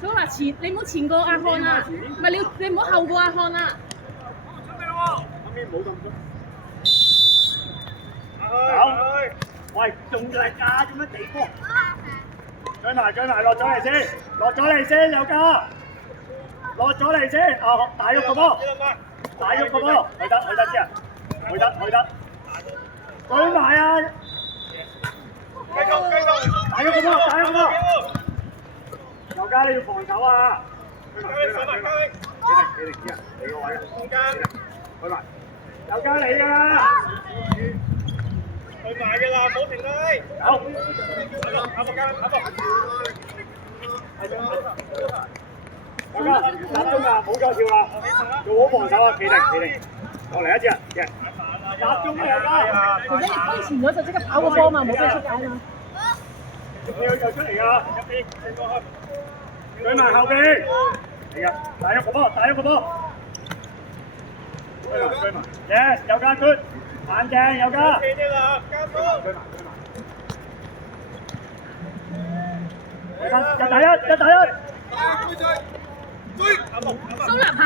蘇娜前，你唔好前過阿漢啊，唔係你唔好後過阿漢啊。後面冇咁多。走，喂，仲嚟架做乜地波？追埋，落咗嚟先，有家，落咗嚟先，啊，大喐個波，去得先啊，去得，追埋啊！繼續，大喐個波，有家你要防守啊！追埋，幾零知啊？你個位啊，追埋，有家你㗎啦！去埋嘅啦，唔好停低。好，打波，大家集中啊，唔好再跳啦，做好防守啊，企定，落嚟一隻啊，集中啊，大家。或者你推前咗就即刻跑個波嘛，冇俾出界嘛。又出嚟㗎，入邊，追埋後邊，嚟㗎，大喐個波，追埋 ，yes， 有間 good。眼鏡有㗎，追埋，一打一，蘇立跑，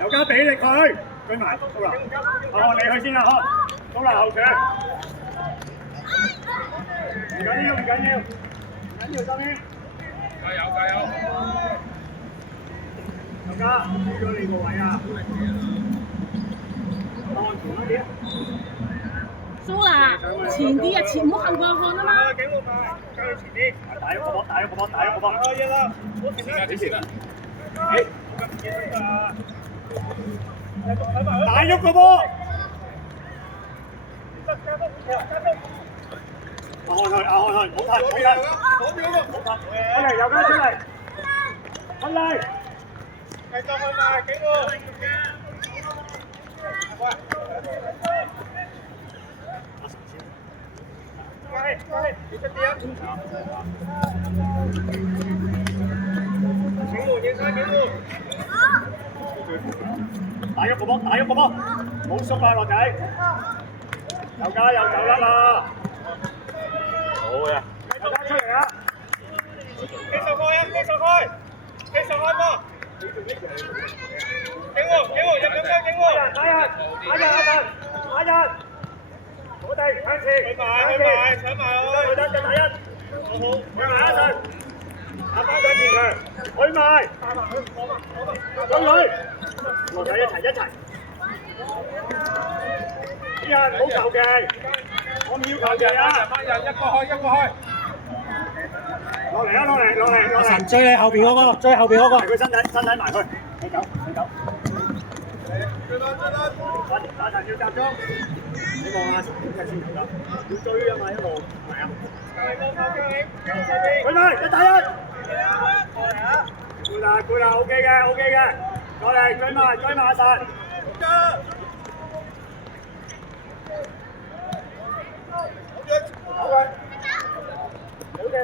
有家俾力佢，追埋，蘇立，你去先啦，蘇立後傳，唔緊要，收邊，加油！大家輸咗你個位啊！安全一啲。蘇娜前啲啊，前唔好後過阿漢啊嘛。警號牌，加佢前啲。大咗個波。可以啦，好前啦。大喐個波。阿漢去，唔好停。有間出嚟，返嚟。繼續去埋，警號！喂，你出啲啊！警號！打喐個波！冇縮啊，樂仔！有加油，走甩啦！好嘅，繼續出嚟啊！繼續開波！警號，入兩間警號！打人！我哋向前，去埋，搶埋去得第一，好，去埋一陣，打翻上前場，去埋，走佢，落仔一齊，啲人唔好求其，我唔要求其啊，一個開，落嚟，神追你後邊嗰個，佢身體埋去，你走。打陣要集中，你望下點解先得？要追啊嘛，一路係啊。佢哋1打1。攰啦 ，OK 嘅，過嚟追埋阿神。好嘅，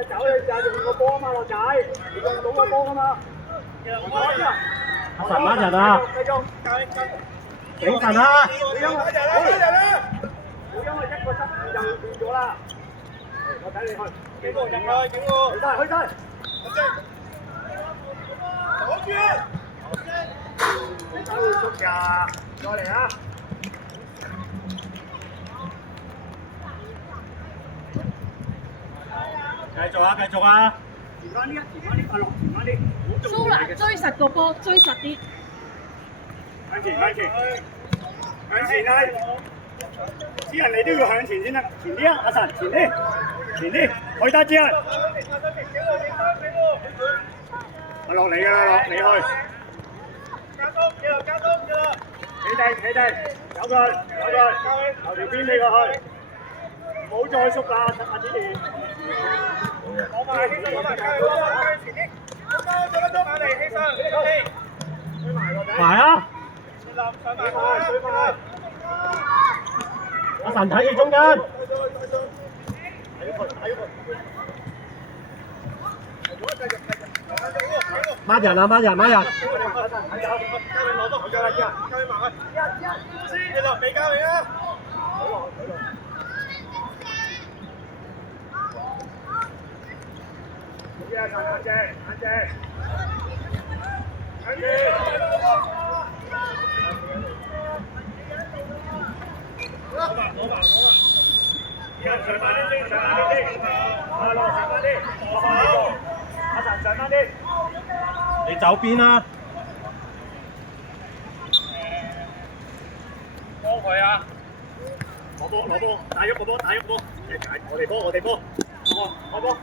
走你就係用個波啊嘛，樂仔，你用到個波啊嘛。阿神一人啊！醒神啊！冇因為一個失誤就變咗啦。我睇你去，警號，去晒。好住！你手會縮㗎，再嚟啊！繼續啊！前翻啲，阿樂，前翻啲。蘇娜追實個波，追實啲。向前係，啲人你都要向前先得，前啲啊，阿神，前啲，去得之啊！我落嚟㗎啦，你去。加速，企定，走佢，留條邊俾佢去，唔好再縮啦，阿子健。講埋，前啲，埋嚟，起身，埋啊！阿神睇住中間。孖人啊，孖人，孖人。你落俾交你啊！好嘅，眼睛，眼睛，眼睛。好嘛，好嘛，好嘛。上慢啲先，上慢啲先。阿樂上慢啲，阿神上慢啲。你走邊啦？幫佢啊！攞波，攞波，打喐個波，打喐個波。我哋波，我哋波。攞波。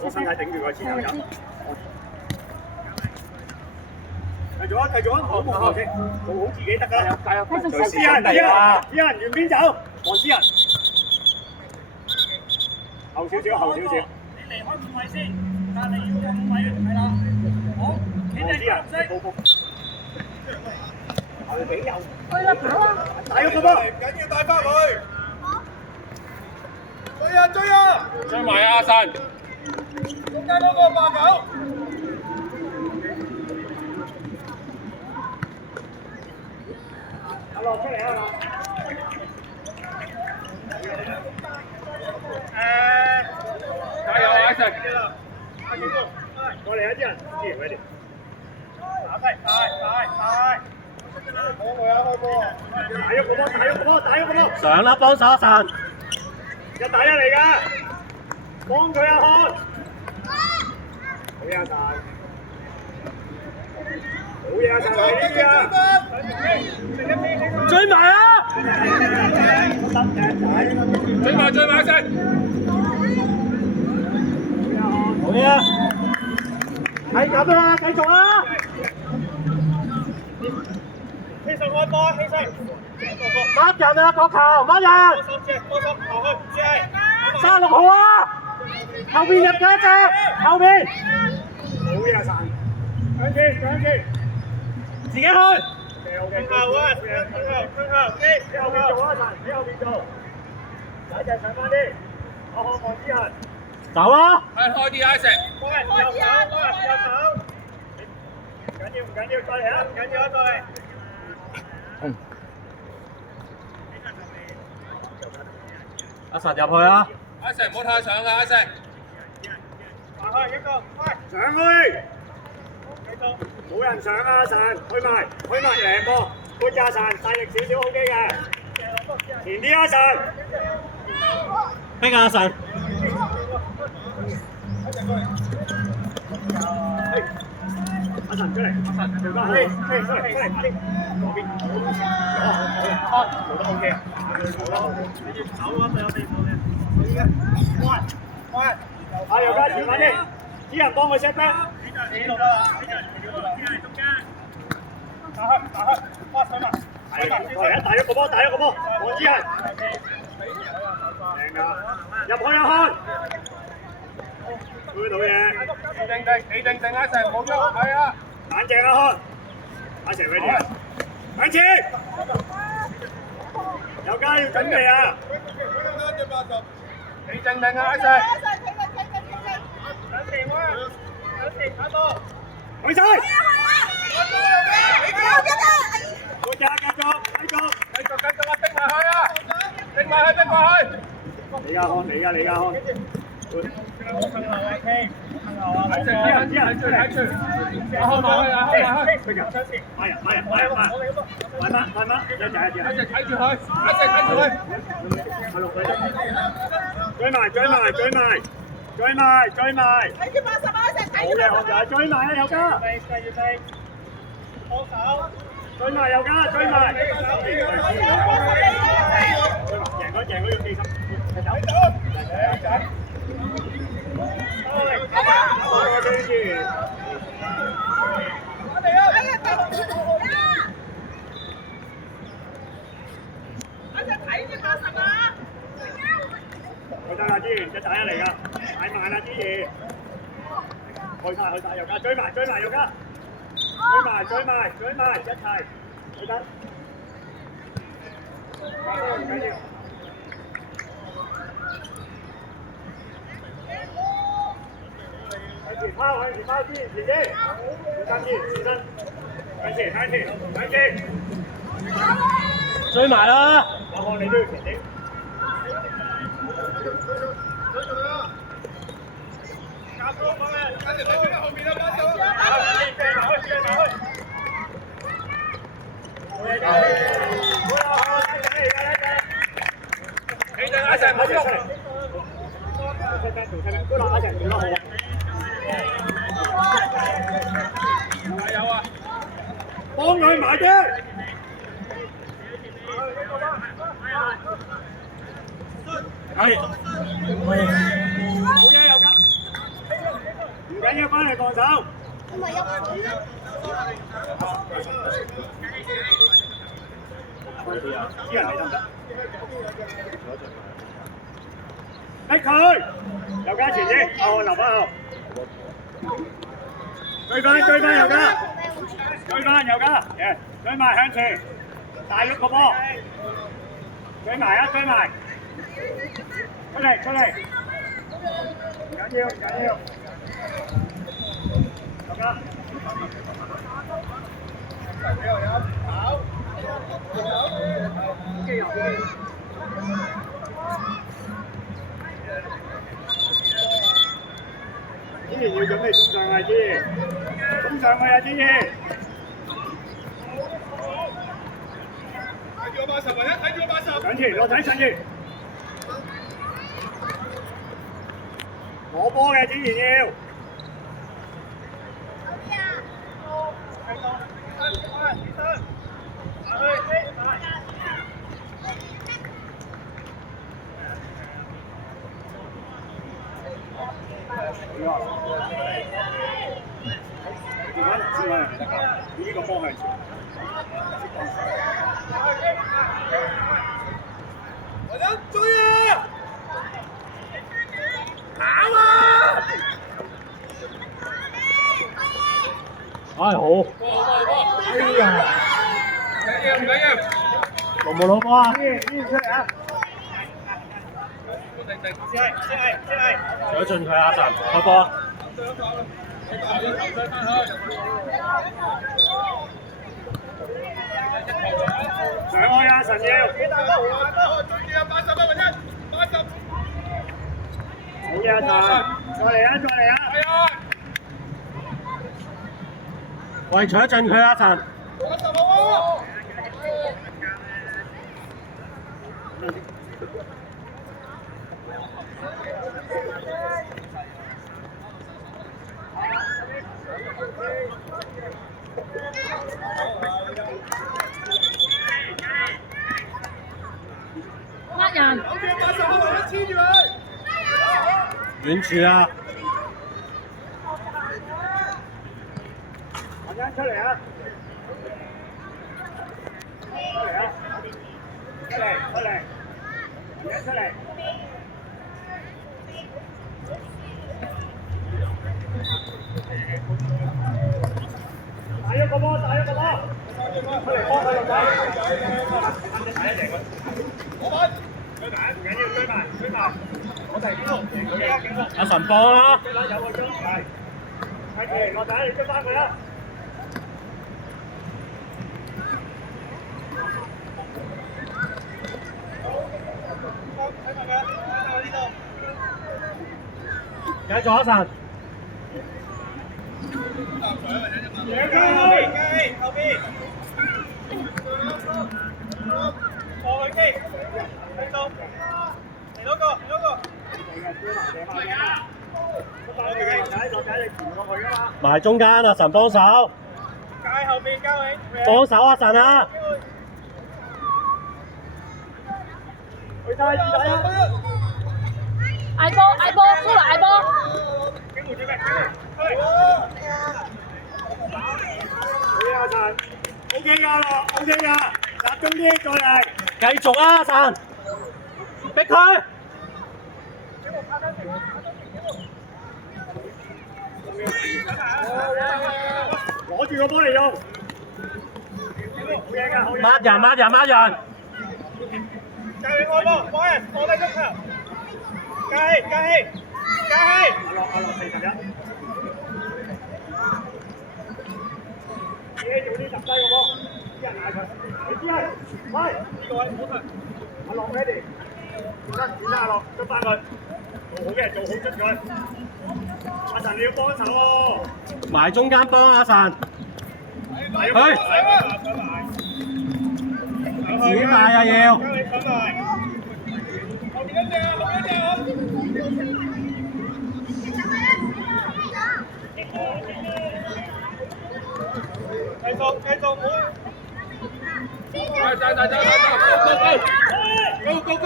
我身體頂住佢前頭入。繼續啊，繼續啊，好冇後先，做好自己得㗎。加油！私人，沿邊走，黃私人。後少少，後少少。你離開5位先，但係要個5位，係啦。好，企定，高高。後邊有。去啦，跑啦！打喐個波，唔緊要，帶翻佢。追啊追啊！追埋阿神，中間嗰個89。阿樂出嚟啊！加油啊！神，過嚟啊！啲人，啲人，打低，大，好佢啊！開波，打喐個波，打喐個波，打喐個波！上啦，幫手阿神。1打1嚟㗎，幫佢啊漢！好嘢啊神！好嘢啊神！呢啲啊！追埋啊！追埋先！好嘢啊！係咁啦，繼續啦！起身開波，起身！孖人啊，個球，孖人！多心，頭去，唔知係。36號啊！後邊入嘅一隻，後邊。好嘢啊神！上次，自己去。向後啊！向後，喺後邊做啊神！喺後邊做。有一隻上翻啲，我看望之人。走啊！開啲啊！食。右手。唔緊要，再嚟啊！唔緊要啊，再嚟。阿神入去啊！阿成唔好太上啊！阿成。上去！冇人上啊！神，去埋贏波，搬下神，細力少少 OK 嘅。前啲啊神！逼阿神。阿神出嚟，做得好，出嚟，嗰邊，做得 OK， 做得好，手啊，對我哋冇嘅，喂，右家前慢啲，啲人幫佢 set back，呢度啦，中間，打開，哇，水埋，打咗個波，黃之仁，正㗎，入去啊開。追到嘢，企定，阿成唔好喐，係啊，冷靜啊開，阿成佢哋，向前，有家要準備啊，企定啊，阿成，打波，去晒，好呀，繼續啊，逼埋去啊，逼埋去，你家看，睇住，後埋去啊，慢慢，一隻，阿成睇住佢，追埋，追埋，追埋，好嘢，好嘢，追埋啊，有家，追埋有家，追埋，贏佢用技術，佢得啦，之前1打1嚟㗎，太慢啦，之前，去晒，有家追埋，有家，追埋，一齊，去得，唔緊要。前拋，向前拋先，前啲，小心啲，小心。向前，向前，向前。追埋啦！阿漢你都要前啲。後面啦，幫手。你哋阿成唔好喐。加油啊！幫佢埋啲。係。好嘢又得。唔緊要，翻嚟放手。啲人嚟得唔得？逼佢，右家前啲，阿漢留翻後。追翻右家，追翻右家，追埋向前，大喐個波，追埋啊追埋，出嚟，唔緊要，右家。之前要準備衝上去先，衝上去啊！之前。睇住我80唯一，睇住我80。上前，落仔上前。攞波嘅之前要。呢個方向前。唯一追啊！跑啊！好。哎呀！唔緊要。攞冇攞波啊？呢出嚟啊！先係。想進佢阿神，開波。上去啊！神要。追住啊！80唯一，80。好嘢啊！神，再嚟啊！係啊！喂，搶進佢阿神。80好啊！乜人？好似80好，唯一黐住佢。遠處啊！阿欣出嚟啊！出嚟！出嚟！打一個波！出嚟幫佢落仔！我揾。唔緊要，追埋！我哋呢度。阿神幫啦！有個鐘係。係落仔，你追翻佢啦！繼續阿神。後邊。過去機，睇到，嚟多個。落仔你傳過去啊嘛。埋中間阿神幫手。界後邊交起。幫手阿神啊！去晒二仔啊！嗌波，出嚟嗌波。機會準備，好啊神 ，OK 㗎咯 ，OK 㗎，集中啲再嚟。繼續啊，阿神！逼佢！攞住個波嚟用。好嘢㗎，好嘢。抹人！加油開波，幫人放低足球。加氣！阿樂41。自己做啲揼低個波，啲人嗌佢，你知係，喂，呢個位好佢，阿樂 ready，轉啦阿樂，出翻佢，做好嘅，做好出佢，阿神你要幫手喎，埋中間幫阿神，去，自己埋啊要，後邊一隻啊，後邊一隻啊！繼續，唔好。走，go！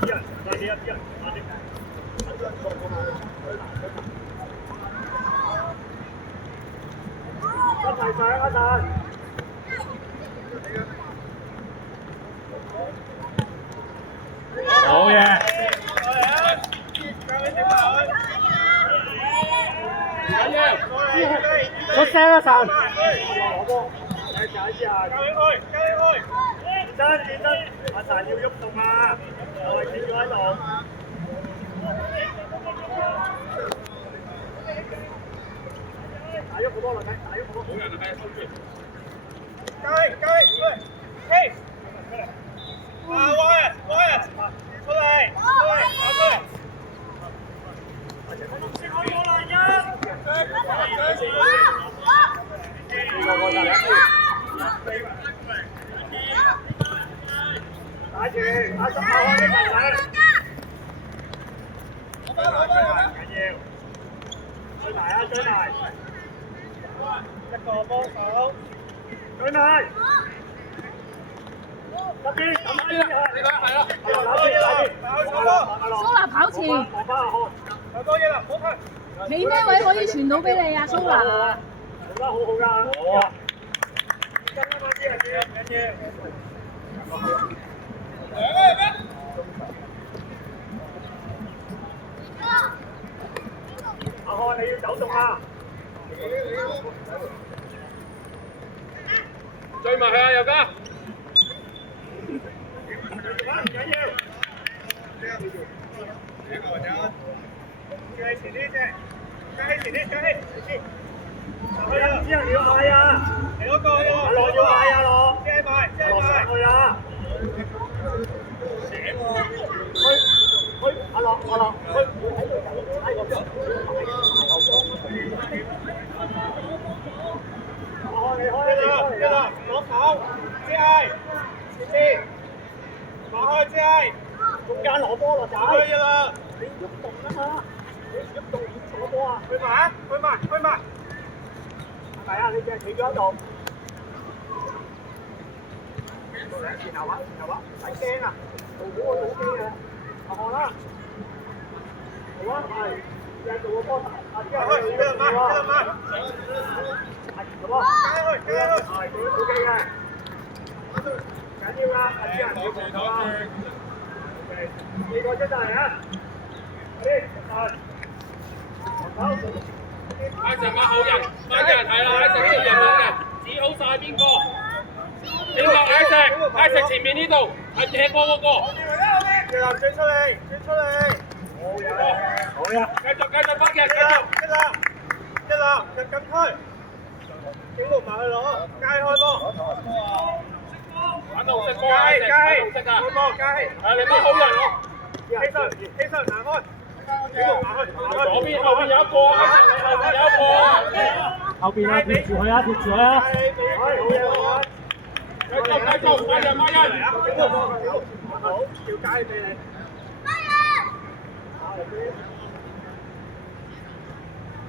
啲人，快啲啊！啲人，快啲。一齊上阿神。好嘢，出聲啊神！攞波，睇下啲啊！加你開！真，阿神要喐動啊！我係企咗喺度。打喐個波落睇，打喐個波。加你，嘿！啊，喂！出嚟！打出嚟！打住，阿十號開啲球仔。追埋，緊要。追埋！一個幫手。追埋！側邊，咁啲係。蘇拿跑前，有多嘢啦，唔好停。你咩位可以傳到俾你啊，蘇拿？做得好好㗎。好啊。跟翻啲係緊要。阿漢你要走動啊！追埋去啊，右家！唔緊要。計前啲啫，計前啲。係啊，啲人要嗌啊！嚟嗰個阿樂要嗌啊，樂！遮埋，阿樂上去啊！阿樂，喺度你開一啦，攞手，遮嗌，前啲，打開遮嗌，中間攞波落仔，可以啦，你喐動啊嘛，你喐動點攞波啊？去埋，係咪啊？你淨係企咗喺度，前後啊，唔使驚啊，做好我好驚嘅，阿漢啦，好啊，係，繼續做個波，阿啲人係咁啊，係佢都 OK 嘅，緊要啦，阿啲人要防守啦。呢個出晒嚟啊！啲好。阿成馬後人，買嘅人係啦，阿成啲人冇嘅，指好晒邊個？邊個？阿成前面呢度係踢波嗰個。追出嚟！好嘢！繼續翻嘅，繼續。一啦，入禁區，警路埋去攞，街開波。玩到識波，街，開波街。係你班好人喎，起身行開。左邊後邊有一個，後邊啊，貼住佢啊！好嘢！繼續，買人，好，條街俾你。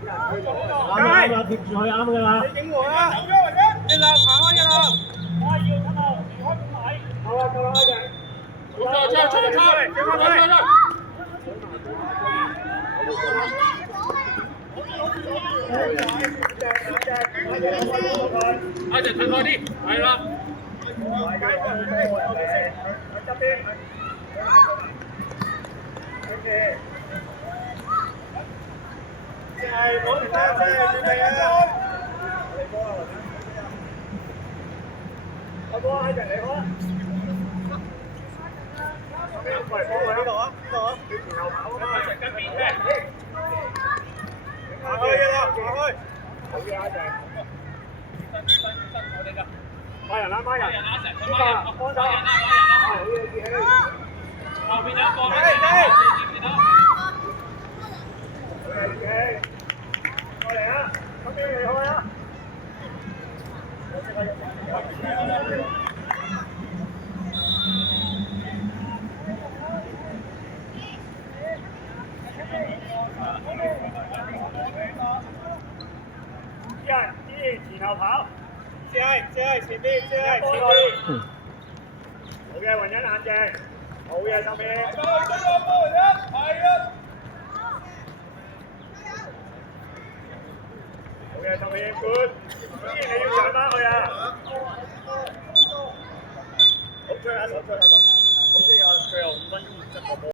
啱啊！貼住佢啱㗎啦！你警我啦！一啦，行開一啦！好啊，夠啦，開嘅。出！阿隻褪開啲，係啦。係冇得打，準備啊！阿哥，阿人嚟開。過嚟幫佢呢度啊，呢度啊，你前後跑啊嘛，跟邊踢？行開啊，行開，好嘢啊，正。我哋㗎。買人啦，買人，阿成，呢個幫手，好嘢，自己。後邊有一個，見到。好嘢，自己。過嚟啊，咁邊離開啊？前後跑，前邊，前邊。好嘅，雲欣冷靜，好嘢，收邊。好嘅，收邊 ，good。依然你要上翻去啊！好追下手，追下手。OK 啊，最後5分鐘執個波。